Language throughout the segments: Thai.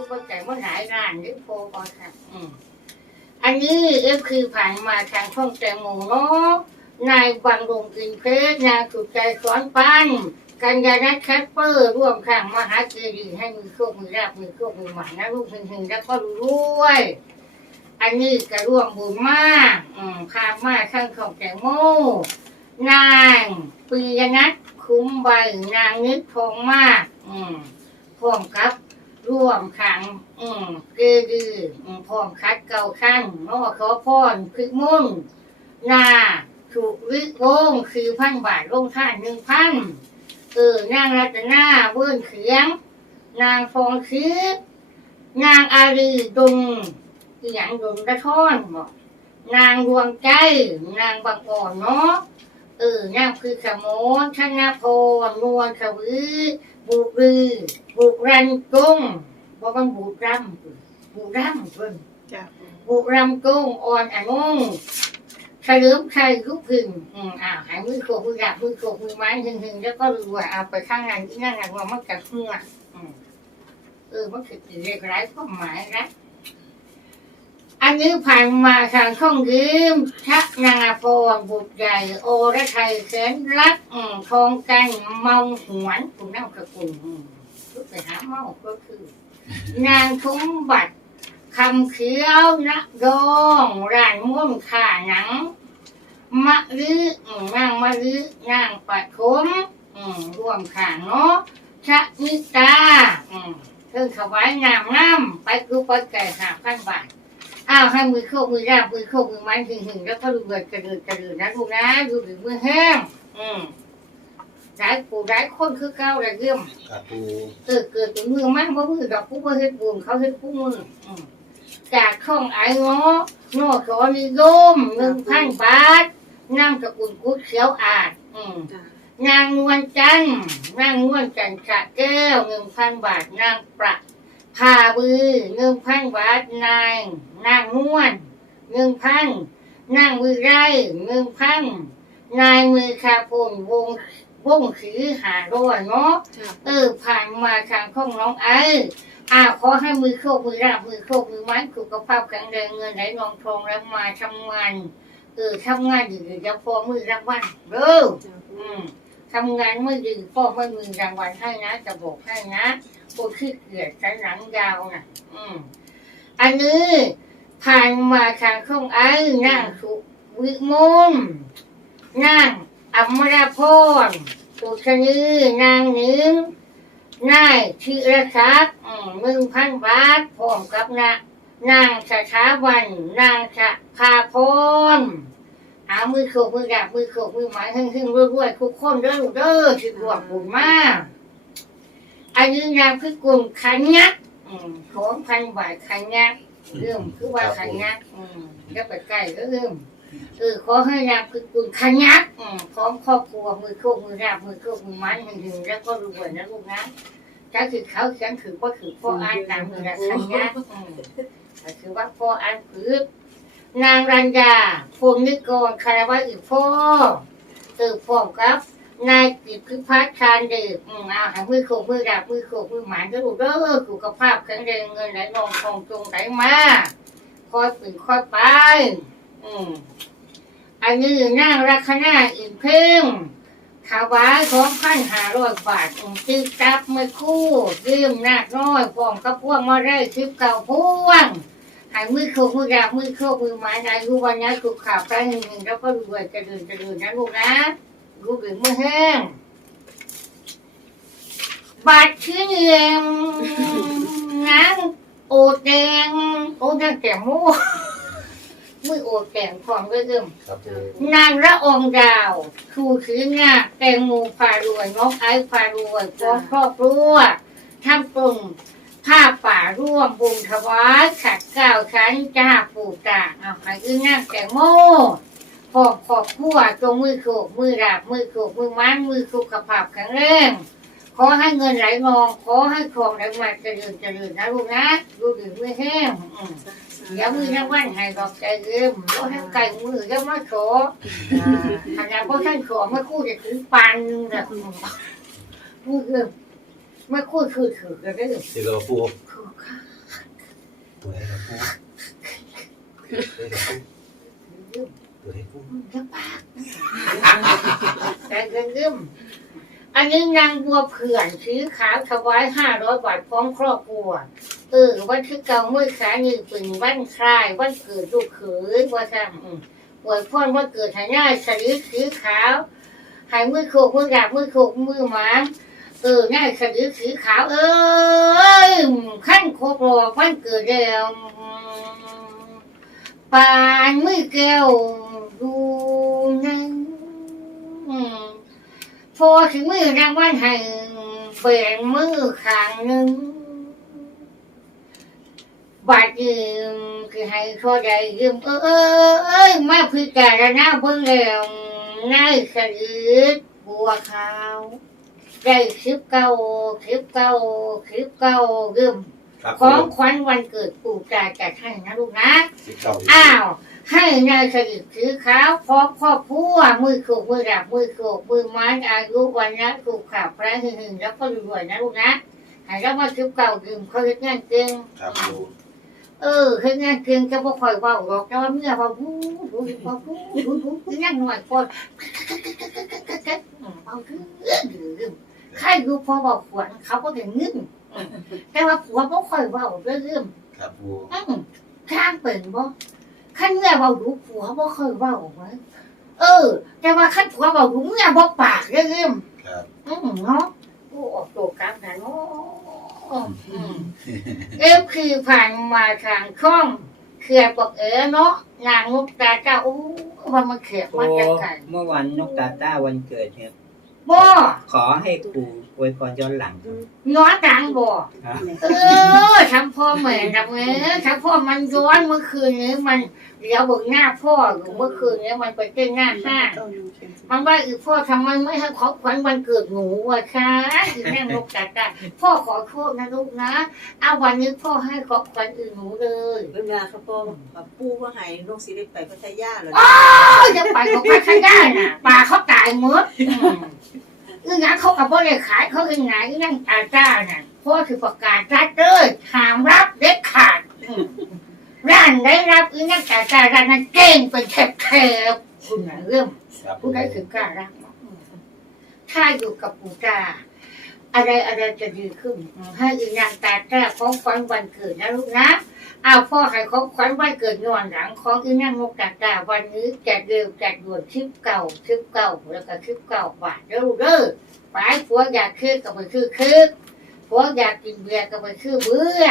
กูเข้าใจว่าหลายร้านหรือโพก่อนครับอืมอันนี้เอฟคือผ่านมาทางช่องแตงโมเนาะนายบังรงกินเพชรนางสุดใจสอนปันกัญญาณัทแคปเปอร์ร่วมข้างมหาเจดีย์ให้มือโชคมือราบมือโชคมือหมานะลูกหึงๆแล้วก็รวยอันนี้ก็ร่วมบุญมากอืมพามาข้างของแตงโมนางปียนัทคุ้มใบนางนิดทองมาก อืมพร้อมกับ ร่วมขัง อืมเกดืออืมพร้อมคัดเก่าขั้นนอขอพรพึกมุ่นนาถูกวิโกงคือพันบาทลงท่านหนึ่งพันเออนางรัตนาเวิ้นเขียง นางฟองคือนางอารีดงอย่างดงกระท่อนบอกนางดวงใจ นางบางอ่อนเนาะเออนางคือขโมนชนะโพนวลขวิ บุรีบุรันกุ้งบอกมันบุรัมบุรัมเพิ่นจ้ะบุรัมกุ้งอ่อนอนงเฉลิมชัยทุกพึงอืมอ่าหายมือโขกมือดับมือโขกมือไม้หึงหึงแล้วก็รวยเอาไปข้างงานที่นั่งงานว่ามันจะเหื่ออืมเออมันคือเรียกร้ายความหมายนะอั นนี้ผ่านมาทางช่องยืมชักนาพรบุตรใหญ่โอระไทยแสนรักทองกันเมาหวนคุณน้ากระกุลอืมรู้ไปหาเมาก็คือ นางทุมบัตรคำเขียวนะดองร้านม่วนขาหนัง มะลืออืมนางมะลือนางปัดขมอืมรวมขางเนาะชะนิตาเพิ่งถวายงามน้ำไปกูไปไก่หาพันบาท อ้าวให้มือโคกมือราบมือโคกมือไม้หึงหึงแล้วก็ดูเบิดกระดือกระดือนะลูกนะดูถึงมือแห้งอืมหลายปู่หลายคนคือเก้าระเยี่ยมครับปูเออเกิดเป็นมือมั่งเพราะมือดอกผู้บ่เฮ็ดบุญเขาเฮ็ดผู้มืออืมจากช่องไอ้เงาะโน่ขอนิยมหนึ่งพันบาทนั่งกับอุ่นกุดเขียวอาด อืมจ้ะนางนวลจันทร์นางนวลจันทร์ขะแก้วหนึ่งพันบาทนางประ พาบือหนึ่งพันบาทนางนางนวลหนึ่งพันนางมือไรหนึ่งพันนายมือคาพลวงวงขือหาร้อยเนาะจ้ะเออผ่านมาทางข้องน้องไอ้อ่าขอให้มือโคกมือราบมือโคกมือไม้สุขภาพแข็งแรงเงินไหลนองทองแล้วมาทำงานเออทำงานอยู่จะพอมือรางวัลเร็วจ้ะอืมทำงานไม่ดีพ่อไม่มีรางวัลให้นะจะบอกให้นะ คนขี้เกียจสันหลังยาวนะอืม อันนี้ผ่านมาทางข้องไอ้นั่งสุวิมุลนั่งอมราพรสุชนีนางนึ่งนายธีรศักอืมหนึ่งพันบาทพร้อมกับนะนางสถาวัน นางสะพาพรเอามือโขกมือดับมือโขกมือไม้หึ่งหึ่งรวยๆทุกคนเด้อเด้อที่รวมบุญมาก อันนี้นามคือกลุ่มขันยักษ์อืมของพันบาทขันยักษ์เริ่มคือว่าขันยักษ์อืมแล้วไปใกล้ก็เริ่มเออขอให้นามคือกลุ่มขันยักษ์อืมพร้อมครอบครัวมือโขกมือดับมือโขกมือไม้หึ่งหึ่งแล้วก็รวยนะลูกนะถ้าคือเขาเขียนถือว่าถือพ่ออ่านตามมือละขันยักษ์อืมแต่ถือว่าพ่ออ่านผือนางรัญญาพงนิกรคารวะอีกพ่อตืบพร้อมครับ นายกิตพิพัฒน์ชาญเดชอืมเอาหามือโขกมือดับมือโขกมือหมานก็ดูเด้อสุขภาพแข็งแรงเงินไหลนองทองจงไหลมาคอยป็นคอยไป อืมอันนี้นางรัคนาอินเพ่งถวายสองพันหาร้อยบาทอืมจึงจับมือคู่ยืมหนาคน้อยพร้อมกับพวงมาได้ชิบเก่าพวงหายมือโคกมือดาบมือโคกมือไม้อายุวันนี้ถูกข่าวไปหนึ่งหนึ่งแล้วก็รวยกระเดินกระเดินนะลูกนะ ลูกหรือมือแห้งบาดชื้อเงียงน้ำโอดแดงโอดแดงแก่มูมือโอดแก่งพร้อมด้วยเดิมครับปูนางละอองดาวครูถืองาแตงโมพารวยน้องไอซ์พารวยพร้อมครอบครัวท่ามกลุ่มผ้าป่าร่วมบุญถวายขัดเก้าชั้นจ้าปู่ตาเอาใครอึ้งนางแตงโม ขอบขอบครัวจงมือโขกมือราบมือโขกมือมันมือสุขภาพแข็งแรงขอให้เงินไหลนองขอให้ทองไหลมาเจริญเจริญนะลูกนะลูกถึงมือแห้งอืมอย่ามือนักวันให้ดอกใจเริ่มก็ให้ไก่มือยังมาโฉขนาดพวกท่านโฉไม่คู่จะถึงปันแบบมือเริ่มไม่คู่คือถือกันได้สิโลปูคือค่ะตัวไหนครับปูตัวไหนครับปู ตัวไหนปูจะปากแต่เรื่องยืมอันนี้นางบัวเผื่อนซื้อขาวถวายห้าร้อยบาทพร้อมครอบครัวเออวันที่เก่าเมื่อขานี่เป็นวันคลายวันเกิดลูกเขยว่าทำอืมอวยพรวันเกิดให้ง่ายสลีสีขาวใหายมือโขกมือดาบมือโขกมือหมาเออง่ายสลีสีขาว เอ้ยขั้นโคกรอวันเกิดแล้วปานมือแก้ว อืมพอถึงมือรางวัลให้เปลี่ยนมือข้างหนึ่งบาดยืมคือให้เขาได้ยืมเออเออเอ้ยมาพิจารณาเบิ่งแล้วนายสลืดบัวขาวได้สิบเก้าสิบเก้าสิบเก้ายืมครับขปูองขวัญวันเกิดปู่ตาจัดให้นะลูกนะ สิบเก้า อ้าว ให้นายสลิดถือขาวพร้อมครอบครัวมือโขกมือดับมือโขกมือไม้อายุวันนะถูกข่าวพระหึงหึงแล้วก็รวยๆนะลูกนะให้เรามาสิบเก้ายืมเขาเฮ็ดงานเก่งครับปูเออเฮ็ดงานเก่งจะบ่ค่อยเว้าหรอกแต่ว่าเมียเว้าพูดพูดพูดพูดพูดพูดคือยังหน่อยก่อนเว้าคือใครอยู่พอบอกขวัญเขาก็ได้เงินแต่ว่าผัวบ่ค่อยเว้าเรื่องครับปูอืมข้างเป็นบ่ คันเมียเว้าดูผัวบ่ค่อยเว้าไว้เออ แต่ว่าคันผัวเว้าดูเมียบ่ปากเรื่องครับอืมเนาะโอ้ออกตัวกลางนะเนาะอืมเอฟคือผ่านมาทางช่องเขื่อนบอกเอ๋เนาะนางมุกตาเจ้าอู้ว่ามันเขียนโอ้มันจะกันเมื่อวันนกตาต้าวันเกิดครับบ่ขอให้ปู่ อวยพรย้อนหลังครับย้อนดังบ่ครับเออทำพ่อเหมือนกับเงี้ยทำพ่อมันย้อนเมื่อคืนนี้มันเดี๋ยวเบิ่งหน้าพ่ออยู่เมื่อคืนนี้มันไปเต้นหน้าห้างมันว่าอีพ่อทำไมไม่ให้ของขวัญวันเกิดหนูวะคะอีแม่นกตาตาพ่อขอโทษนะลูกนะเอาวันนี้พ่อให้ของขวัญอื่นหนูเลยเวลาเขาพ่อกับปูว่าให้ลูกสิได้ไปพัทยาเลยอ้าวจะไปของพัทยาน่ะปลาเขาตายหมด อืมคืองั้นเขากับพ่อเลยขายเขาเองไงนั่งตาจ้าน่ะพ่อคือประกาศรัดเลยห้ามรับเด็ดขาดอืมร้านได้รับอีนั่งตาจ้าร้านนั้นเก่งเป็นแคบๆคุณน่ะเริ่มครับปูผู้ใดถึงกล้ารักเนาะอืมถ้าอยู่กับปู่ตาอะไรอะไรจะดีขึ้นอืมให้อีนางตาจ้าของขวัญวันเกิดนะลูกนะ เอาพ่อให้ของขวัญวันเกิดนอนหลังของอีนั่งนกกาตาวันนี้แจกเร็วแจกด่วนชิปเก่าชิปเก่าแล้วก็ชิปเก่าบาทเด้อเด้อไปผัวอยากคืนก็ไปคือคืนผัวอยากกินเบียร์ก็ไปคือเบื่อ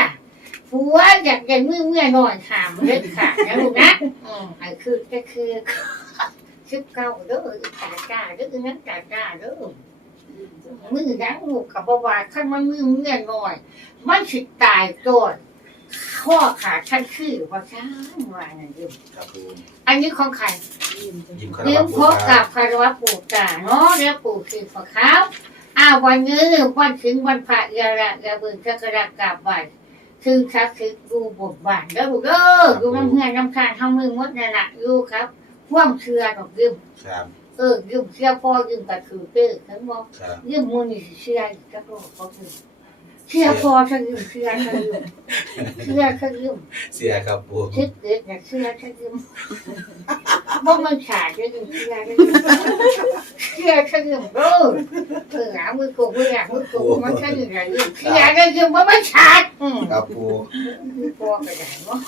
ผัวอยากเย็นมือเมื่อนอนถามเล็ดขาดนะลูกนะอืมให้คือก็คือชิปเก่าเด้ออีตาจ้าเด้ออีนั่งตาจ้าเด้อมือนังลูกกับบ่ว่าขั้นมันมือเมื่อน้อย มันสิตายก่อน ข้อขาดชั้นคือว่าช้างว่านั่นเองครับปูอันนี้ของใครยิ้มคาราเลี้ยบางปูพบครักับบคารวะปู่ตาเนาะแล้วปู่คือฝักขาวอ้าววันนี้วันถึงวันพระยาระยาบึงจักรกราบไหวถึงชักคือดูบทบาทแล้วลูกเด้อดูน้ำเฮือนน้ำคานทำมือมดนั่นแหละอยู่ครับพ่วงเชื่อดอกยืมครับเออยืมเชื่อพ่อยืมกระถือเต้อทั้งหมด ครับยืมมือนี่เชื่ออีกจักรโลกเขาคือ เชื่อพอฉันยืมเชื่อฉันยืมเชื่อฉันยืมเสียครับปูคิดเด็กเนี่ยเชื่อฉันยืมบ่มันขาดจะยืมเชื่อฉันยืมเชื่อฉันยืมเออเออหามือโกงมือหามือโกงมันฉันยืมอะไรยืมเชื่อฉันยืมว่ามันขาดอืมครับปูพอก็ได้เนาะ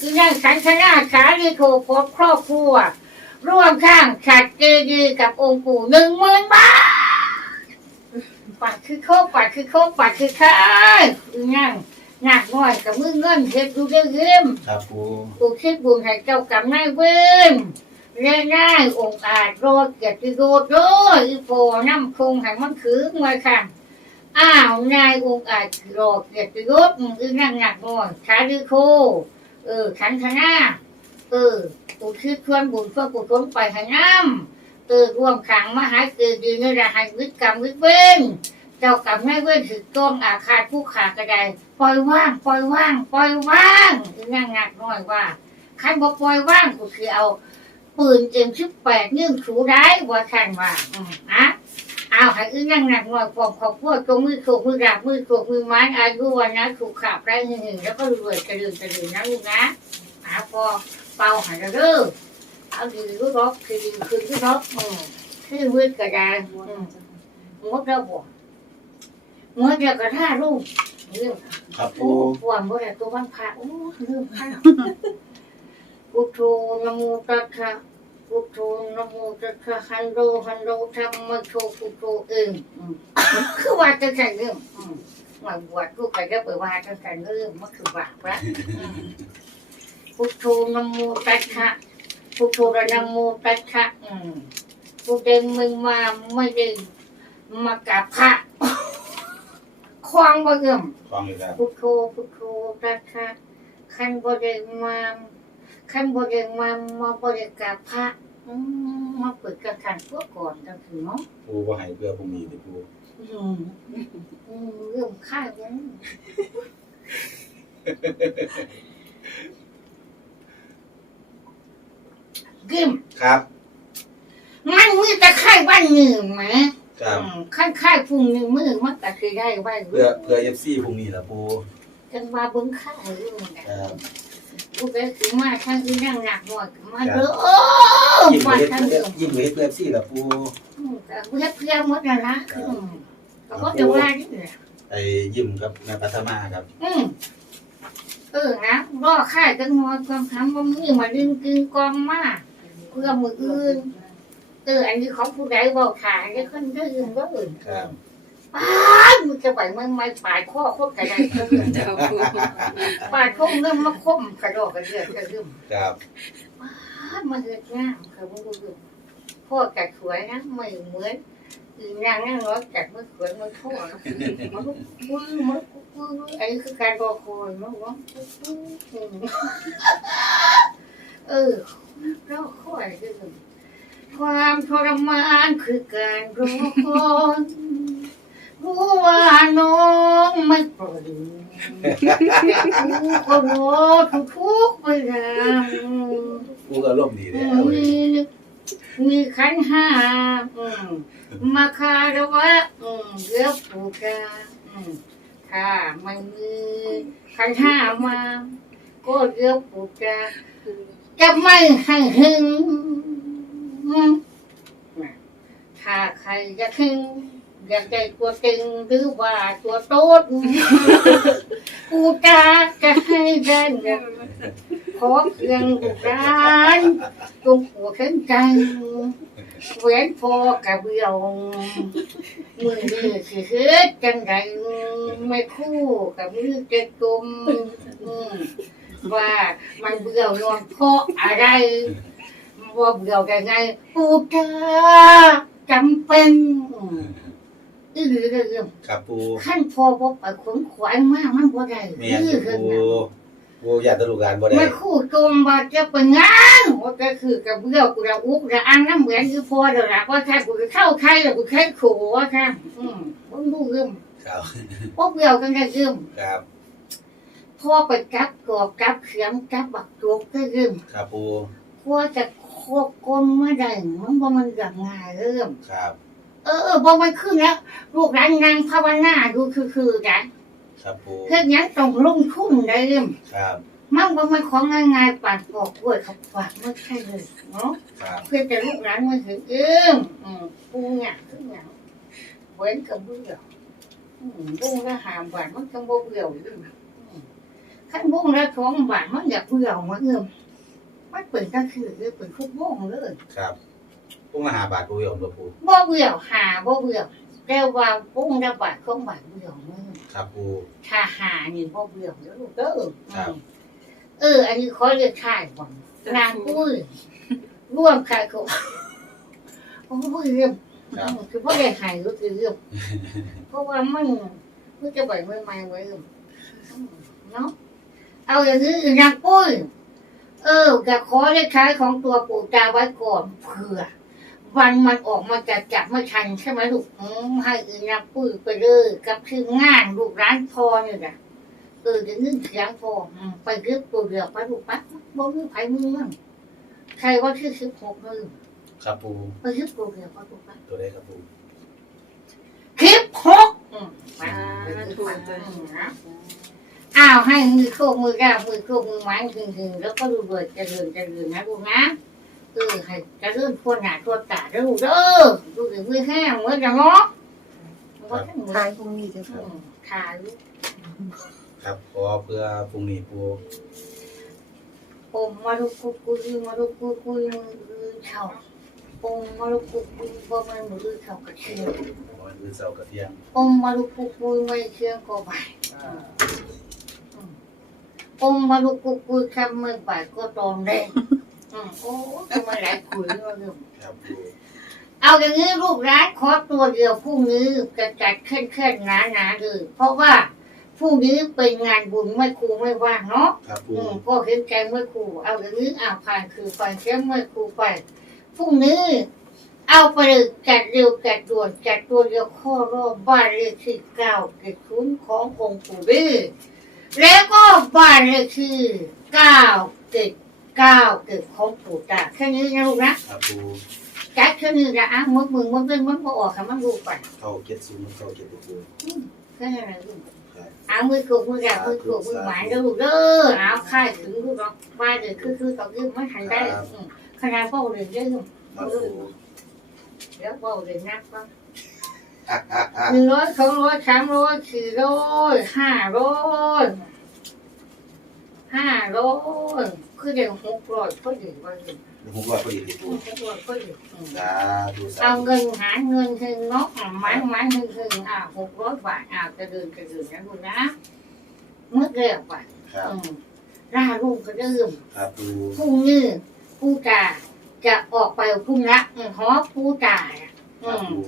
คือนั่งสันทนาสาลีโทพบครอบครัว ร่วมข้างฉัดเจดีย์กับองค์ปู่หนึ่งหมื่นบาท ปัดคือโคกปัดคือโคกปัดคือข้าคือนั่งหนักหน่อยกับมือเงินเฮ็ดดูเรื่องเยี่ยมครับปูปู่คิดบุญให้เจ้ากรรมนายเวรเรียง่ายองค์อาจโรดเกียรติโรดโรดอีโพน้ำคงให้มันคือไว้ค่ะอ้าวนายองค์อาจโรดเกียรติโรดอือนั่งหนักหน่อยชาดือโค เออขันธนาเออปู่คิดชวนบุญชวนกุศลไปให้น้ำ เออรวมขังมหาเกิดดีนี่แหละให้วิกรรมวิเวนเจ้ากรรมนายเวรถือก้องอาฆาตผู้ขากระไดปล่อยว่างปล่อยว่างปล่อยว่างอีนั่งหนักหน่อยว่าใครบอกปล่อยว่างกูคือเอา ปืนเอ็มสิบแปดนึ่งถูได้ว่าขันว่าอืมนะอะเอาให้อึ้งนั่งหนักหน่อยฟองขอบพวดตรงมือถูกมือดับมือถูกมือไม้อายุวันนะถูกขาบได้หนึ่งแล้วก็รวยกระลืมกระลืมนะลูกนะหาพอเป่าหายเด้อ เอาดีลูกรอกคือดีคือที่รอกอืมคือมือกระดานอืมงดแล้วบ่งดแล้วกระท่าลูกเรื่องครับโอ้ปูปวดบ่ได้ตัววันพระโอ้เรื่องพระพุทโธนะโมตัสสะพุทโธนะโมตัสสะฮันโดฮันโดธรรมโชพุทโธเองอืมคือว่าจังซั่นเรื่องอืมว่าบวชกูก็จะไปว่าจังซั่นเรื่องมันคือบาปละอืมพุทโธนะโมตัสสะ พุทโธนะโมตัสสะอืมกูเดินมึงมาไม่ได้มากราบพระควางบ่เอิ่มฟังเลยครับพุทโธพุทโธตัสสะขันบริมาขันบริมามาบริกราบพระอืมมาเปิดกระถางพวกก่อนกันถึงเนาะปูว่าให้เพื่อพรุ่งนี้เดี๋ยวปูอืมอืมเรื่องข้าวนั้น กิมครับ มันมือจะไข่บ้านหนึ่งไหมครับอืมขั้นไข่พุ่งหนึ่งมือมันก็คือได้ไว้เพื่อเพื่อเอฟซีพรุ่งนี้ละปูจังว่าเบิ้งข้าวอยู่นะครับกูก็คือมาทางอื่นนั่งหนักหน่อยก็มาเด้อโอ้ยิ้มมาไว้ทางเพื่เดิอมยิ้มไว้เพื่อเอฟซีละปูอืมแต่เพื่อเพื่อหมดนะนะอืมก็บ่จะว่านี่แหละไอ้ยิ้มกับแม่ปัทมาครับ อืมเออนะรอค่ายจังหวะความทำว่ามือมาดึงกึงกองมาเพื่อมืออื่นเอออันนี้ของผู้ใดบอกขายได้คนได้ยินก็อื่นครับป้าดมึงจะไปมึงไม่ปาดข้อโคตรกระไดก็อื่นเจ้าปูปาดข้อเริ่มมาคมกระโดดกระเดือกกระดึมครับมาเกิดงามค่ะมึงดูพ่อกัดสวยนะไม่เหมือนอีนางนั่งร้อยกัดมือสวยมือท่อนะมันก็ปื้อมันก็ปื้อไอ้คือการรอคอยมั้งวะเออ รอคอยคือความทรมานคือการรอคอยรู้ว่าน้องไม่ปล่อยก็รอทุกๆเวลาปูก็ร่มณ์ดีเลยมีมีขันห้าอืมมาคารวะอืมเรียกผูกาอืมถ้าไม่มีขันห้ามา ก็เรียกผูกา จะไม่ให้หึงอืมถ้าใครจะหึงอยากได้ตัวตึงหรือว่าตัวโต๊ดกูจะจะให้ได้หมดขอเพียงบุกร้านจงหัวเข้มใจเว้นพอกับเบียวมือนี่สิเฮ็ดจังไดไม่คู่กับมือเจ็ดตุมอืม ว่ามันเบื่อนอนเพราะอะไรว่าเบื่อยังไงปูจ้าจำเป็นอือหรือเรื่องครับปูขั้นพอพบไปขนขวายมากมันบ่ได้เมียนคือปูเรื่องนั้นปูอยากตะลุการบ่ได้ไม่คู่จมบาดจะเป็นงานว่าก็คือกับเบื่อกูจะอุกจะอังน้ำเหมือนคือพอเดี๋ยวละว่าแค่กูจะเข้าใครแล้วกูแค่ขู่ว่าแค่อืมต้องดูเรื่องครับพวกเบื่อกันได้เรื่องครับ พ่อไปจับกอบจับเขียมจับบักตัวก็เรื่องครับปูพ่อจะโคกกลนมาได้มันบ่มันอย่างง่ายเรื่องครับ เออเออบ่มันขึ้นแล้วลูกหลานนางภาวนาดูคือคือๆกันครับปูเพื่อนยังต้องลงทุนได้เรื่องครับมันบ่มันของง่ายๆปาดปอกกล้วยเขาปากไม่ใช่เลยเนาะครับเพื่อจะลูกหลานมาถึงเอื้อมอืมปูเนี่ยคือหยังเว้นกับเบื่ออืมบุ้งละหามบาทมันจังบ่เบื่ออยู่อืม ขั้นบุ้งละสองบาทมันอยากเบื่อมาเอื้อมมันเปิดก็คือเลยเปิดคุกบุ้งเลยครับปูมาหาบาทปูยอมบ่ปูบ่เบื่อหาบ่เบื่อแต่ว่าบุ้งละบาทของบาทเบื่อมือครับปูถ้าหานี่บ่เบื่อแล้วลูกเด้อครับอืมเออ อันนี้ขอเรียกค่ายก่อนนางปุ้ยร่วมค่ายเขาโอ้ยเรื่องครับคือพ่อได้หายก็คือเรื่องเพราะว่ามันเพื่อจะปล่อยมือไม้ไว้เรื่องเนาะ เอาอย่างนี้นางปุ้ย เออจะขอเลขท้ายของตัวปู่ตาไว้ก่อนเผื่อ วันมันออกมาจัดจับไม่ทันใช่ไหมลูกอืมให้อีนางปุ้ยไปเลยกับทีมงานลูกร้านพอเนี่ยนะเออเดี๋ยวนึกเสียงพออืมไปเรียกตัวเดียวไปลูกปั๊บบ่มีไผมือมั่งใครว่าที่สิบหกมือครับปูไปเรียกตัวเดียวไปลูกปั๊บตัวได้ครับปูอืมไปไปขึ้นมาอืมนะ อ้าวให้มือโคกมือก้าวมือโคกมือไม้ถึงถึงแล้วก็ดูเบิดจะเดินจะเดินนะลูกนะเออให้จะเริ่มทั่วหนาทั่วตาแล้วลูกเด้อดูถึงมือแห้งมือจะงอมือทั้งมือทายพรุ่งนี้จะอืมขาลูกครับขอเพื่อพรุ่งนี้ปูอมมาลูกกุกุยมาลูกกุกุยมือเข่าอมมาลูกกุกุยบ่มันมือเข่ากระเทียมวันอื่นเสากับเทียงอมมาลูกกุกุยไม่เชื่อก็ไป อมมาลูกกุกุยคำมือบ่ายก็ตองแดงอืมโอ้ทำไมหลายคุยเรื่องนี้ครับปูเอาอย่างนี้ลูกร้านขอตัวเดียวพรุ่งนี้จะจัดเคร่งเคร่งหนาหนาๆเลยเพราะว่าพรุ่งนี้เป็นงานบุญไม่ครูไม่ว่างเนาะ ครับปูอืมพ่อเห็นใจไม่ครูเอาอย่างนี้อ่าผ่านคือไปเชื่อไม่ครูไปพรุ่งนี้ เอาไปเลยจัดเร็วจัดด่วนจัดตัวเดียวข้อรอบบ้านเลขที่เก้าเกิดคุ้นขององค์ปู่ดื้อ แล้วก็บ้านเลขที่เก้าเกิดเก้าเกิดของปู่ตาแค่นี้นะลูกนะครับปูจัดแค่นี้นะอะมึงมึงมึงเป็นมึงมาออกค่ะมันดูก่อนเข้าเก็ตศูนย์เข้าเก็ตปูแค่นี้นะลูกครับเอามือกดมือกับมือกดมือหมายเด้อลูกเด้อเอาค่ายถึงลูกเนาะว่าเดี๋ยวคือคือตอนนี้ไม่ทันได้อืมขนาดเป้าเรียนเยอะอยู่ครับปูเดี๋ยวเป้าเรียนนักบ้างอะอะอะ หนึ่งร้อยสองร้อยสามร้อยสี่ร้อยห้าร้อยห้าร้อยคือเดี๋ยวหกร้อยก็ดีว่าดีผมว่าพอดีที่ปูหกร้อยก็ดีอืมสาธุสาเอาธุเงินหาเงินถึงเนาะอะหมันหมันถึงถึงอะหกร้อยบาทอะจะเดินจะเดินนะคุณนะมืดเรียบว่ะครับอืมล่าลูกก็เริ่มครับปูพรุ่งนี้ผู้ตาจะออกไปพรุ่งละอืมหอผู้ตาอะคอืรับมปู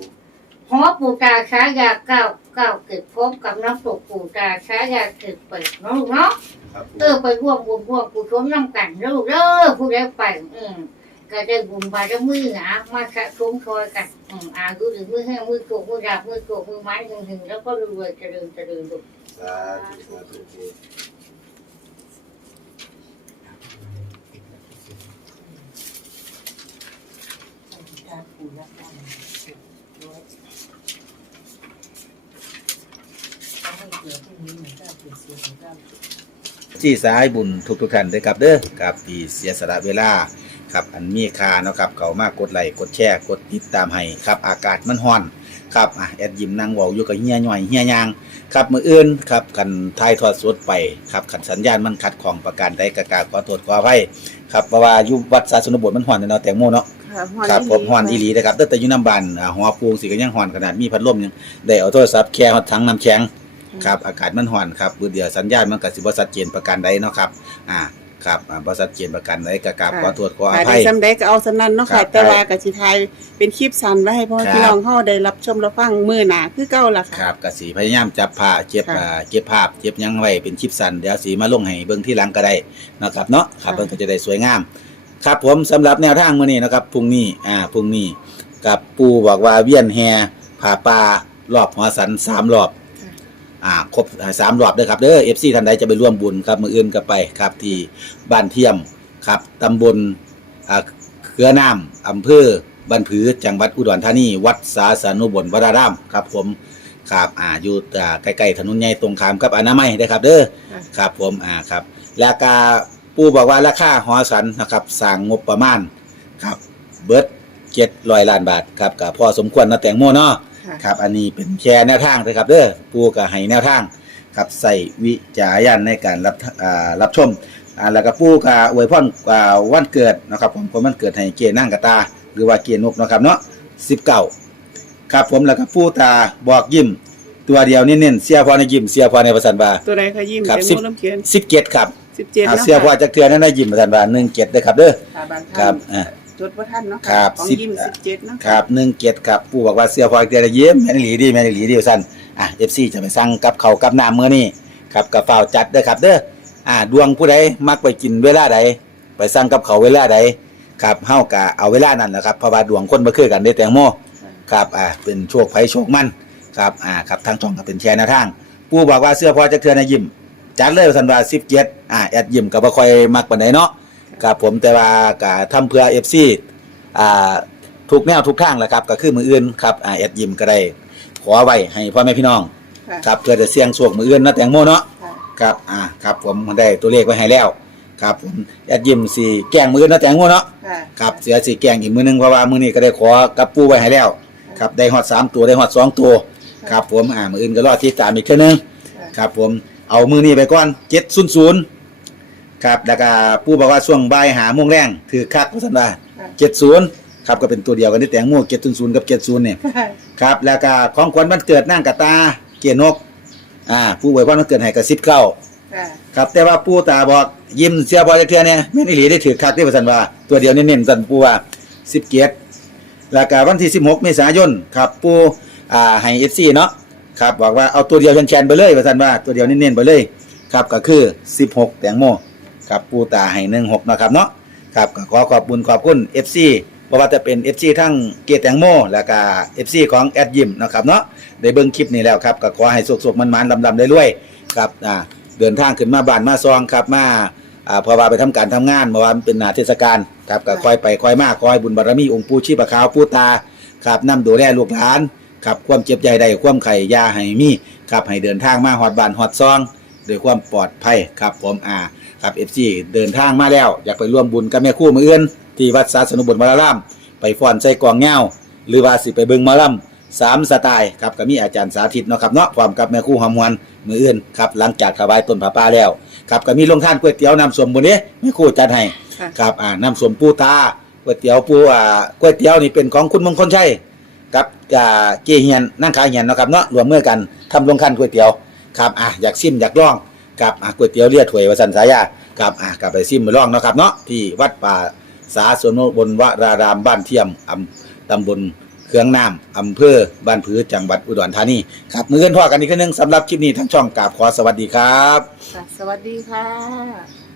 หอปู่ตาใช้ยาเก้าเก้าเก็บพร้อมกับน้ำตกปู่ตาใช้ยาเก็บไปเนาะลูกเนาะครับปูเออไปร่วมบุญร่วมกุศลน้ำกันนะลูกเด้อผู้ใดไปอืมก็ได้บุญบารมีนะมาสะสมคอยกันอืมอายุหรือมือแห้งมือโกมือดาบมือโกมือไม้หนึ่งหนึ่งแล้วก็รวยๆเจริญเจริญลูกสาธุสาธุปูทายปูรับได้ร้อยเอาให้เกิดพรุ่งนี้เหมือนกันเกิดเสียเหมือนกัน ที่สายบุญทุกทุกๆท่านด้วยครับเด้อครับที่เสียสละเวลาครับอันมีค่าเนาะครับเขามากกดไลค์กดแชร์กดติดตามให้ครับอากาศมันร้อนครับอะแอดยิมนั่งเว้าอยู่กับเฮียหน่อยเฮียยางครับมืออื่นครับคันทายทอดสดไปครับคันสัญญาณมันขัดของประการใดกกราบขอโทษขออภัยครับเพราะว่าอยู่วัดสาสุนบทมันร้อนเนาะแตงโมเนาะครับผมฮ้อนอีหลีนะครับแต่แต่อยู่น้ำบานอ่าหัวปูงสิก็ยังฮ้อนขนาดมีพัดลมยังได้เอาโทรศัพท์แค่ฮอดถังน้ำแข็ง ครับอากาศมันฮ้อนครับมื้อเดียวสัญญาณมันก็สิบ่ชัดเจนประการใดเนาะครับอ่าครับอ่าบ่ชัดเจนประการใดก็กราบขอโทษขออค่ะภัได้ยซ้ำได้ก็เอาสำนั้นเนาะครัค่ะบแต่ว่าก็สิทายเป็นคลิปสั้นไว้ให้พ่อครับพี่น้องเฮาได้รับชมรับฟังมื้อหน้าคือเก่าล่ะคค่ะรับก็สิพยายามจับผ้าเก็บค่ะอ่าเก็บภาพเก็บหยังไว้เป็นคลิปสั้นเดี๋ยวสิมาลงให้เบิ่งที่หลังก็ได้นะครับเนาะครับค่ะเบิ่งก็จะได้สวยงาม ครับผมสำหรับแนวทางมื้อนี้นะครับพรุ่งนี้อ่าพรุ่งนี้กับปู่บอกว่าเวียนแฮผ่าป่ารอบหัวสันสามรอบ อ่าครบอ่าสามรอบเด้อครับเด้อเอฟซีท่านใดจะไปร่วมบุญครับมืออื่นก็ไปครับที่บ้านเทียมครับตำบลอ่าเขือน้ำอำเภอบ้านผือจังหวัดอุดรธานีวัดสาสานุบลวรารามครับผมครับอ่าอยู่อ่าใกล้ๆถนนใหญ่ตรงข้ามกับอนามัยนะครับเด้อค่ะครับผมอ่าครับแล้วก็ปู่บอกว่าราคาหอสันนะครับสร้างงบประมาณครับเบิดเจ็ดร้อยล้านบาทครับก็พอสมควรเนาะแตงโมเนาะ ค่ะ ครับ อันนี้เป็นแชร์แนวทางนะครับเด้อปูก็ให้แนวทางครับใส่วิจารณญาณในการรับอ่ารับชมอ่าแล้วก็ปูก็อวยพรอ่าวันเกิดนะครับผมผมวันเกิดให้เกนั่งกะตา หรือว่าเกนกเนาะครับเนาะ19ครับผมแล้วก็ปูตาบอกยิ้ม ตัวเดียวเน้นๆเสียพอในยิ้มเสียพอในประสันบาตัวใดคะยิ้มครับแตงสิบโมน้ำเขียน17ครับ17อ่าเนาะเสียพอค่ะจักเทื่อนั้นได้ยิ้มประสันบา17เด้อครับเด้อ ค่ะบ้านครัท่าบนอ่า จดบ่ทันเนาะครัค่ะบของสิบ ยิ้มอ่า17เนาะครับหนึ่งเกียรติครับปู่บอกว่าเสื้อพอเกียรติเยี่ยมแม่นอีหลีดีแม่นอีหลีดีสั้นอะเอฟซีจะไปสั่งกับเขาวกับน้ำมื้อนี้ครับกับฝ้าวจัดเด้อครับเด้ออ่าดวงผู้ใดมักไปกินเวลาใดไปสั่งกับเขาวเวลาใดครับเฮากะเอาเวลานั้นแหละครับเพราะว่าดวงคนบ่คือกันเด้อแตงโมครับอ่าเป็นโชคไผโชคมันครับอ่าครับทางช่องก็เป็นแชร์แนวทาง ปู่บอกว่าเสื้อพอจะเทื่อนะยิ้มจัดเลยสันว่า17อ่าแอดยิ้มก็บ่ค่อยมักปานใดเนาะ ครับผมแต่ว่าก็ทำเพื่อ FC อ่าทุกแนวทุกทางแหละครับ ก็คือมืออื่นครับอ่าแอดยิมก็ได้ขอไว้ให้พ่อแม่พี่น้อง ค่ะครับเพื่อจะเสี่ยงโชคมืออื่นเนาะแตงโมเนาะค่ะครับอ่าครับผมได้ตัวเลขไว้ให้แล้ว ครับผมแอดยิมสีแกล้งมืออื่นเนาะแตงโมเนาะ ค่ะครับเสียสีแกล้งอีกมือหนึงเพราะว่ามือนี้ก็ได้ขอกับปูไว้ให้แล้วครับได้ฮอดสามตัวได้ฮอดสองตัวครับผมอ่ามืออื่นก็รอที่ตามอีกเท่านึงค่ะ ครับผมเอามือนี้ไปก่อนเจ็ดศูนย์ศูนย์ ครับแล้วก็ปูบอกว่าช่วงบ่ายหาโมงแรงถือคักว่าสันว่าค่ะเจ็ดศูนย์ครับก็เป็นตัวเดียวกันที่แตงโมเจ็ดศูนย์ศูนย์กับเจ็ดศูนย์เนี่ยค่ะครับแล้วก็ของขวัญวันเกิดนั่งกะตาเกียรตินกอ่าผู้ไว้พรวันเกิดให้กับสิบเก้าค่ะครับแต่ว่าปู่ตาบอกยิ้มเสียบอยจักเทื่อเนี่ยแม่นอีหลีได้ถือคักที่ว่าซั่นว่าตัวเดียวเน้นๆซั่นปู่ว่า10เกียรติแล้วก็วันที่16เมษายนครับปู่อ่าให้ FC เนาะครับบอกว่าเอาตัวเดียวแคนๆไปเลยว่าซั่นว่าตัวเดียวเน้นๆไปเลยครับก็คือ16แตงโม ครับปูตาให้16เนะครับเนาะครับก็ขอขอบคุณขอบคุณ FC เพราะว่าจะเป็น FC ทั้งเกตแตงโมแล้วก็ FC ของแอดยิมนะครับเนาะได้เบิ่งคลิปนี้แล้วครับก็ขอให้สุขๆมันๆลำๆได้รวยๆครับอ่าเดินทางขึ้นมาบ้านมาซองครับมาอ่าเพอว่าไปทำการทำงานเมื่อวานเป็นนาเทศกาลครับก็คอยไปคอยมาคอยบุญบารมีองค์ปู่ชีพขาวปู่ตาครับนำดูแลลูกหลานครับความเจ็บใหญ่ใดความไข่ยาให้มีครับให้เดินทางมาฮอดบ้านฮอดซองด้วยความปลอดภัยครับผมอ่า ครับเอฟซีเดินทางมาแล้ว อยากไปร่วมบุญกับแม่ครู่มืออื่นที่วัดสาสนุบุญวราราม ไปฟ้อนใส่กองเงาหรือว่าสิไปเบิ่งหมอลำสามสไตล์ครับก็มีอาจารย์สาธิตเนาะครับเนาะพร้อมกับแม่ครู่หอมหวนมืออื่นครับหลังจากถวายต้นผาป่าแล้วครับก็มีลงท่านก๋วยเตี๋ยวน้ำส้มบนนี้ไม่ครู่จัดให้ค่ะ ครับอ่าน้ำส้มปูตาก๋วยเตี๋ยวปูอ่าก๋วยเตี๋ยวนี่เป็นของคุณมงคลชัยกับอ่าเจเฮียนนั่งขายเฮียนเนาะครับเนาะรวมมือกันทำลงท่านก๋วยเตี๋ยวครับอ่าอยากซิมอยากลอง ครับอ่าก๋วยเตี๋ยวเลียดถวยวสันสายาครับอ่ากลับไปซิมไปลองเนาะครับเนาะที่วัดป่าสาสนุบนวรารามบ้านเทียมอำตำบลเครื่องน้ำอำเภอบ้านผือจังหวัดอุดรธานีครับมือเงินพ่อกันอีกครั้งหนึงสำหรับคลิปนี้ทั้งช่องกราบขอสวัสดีครับ ค่ะสวัสดีค่ะ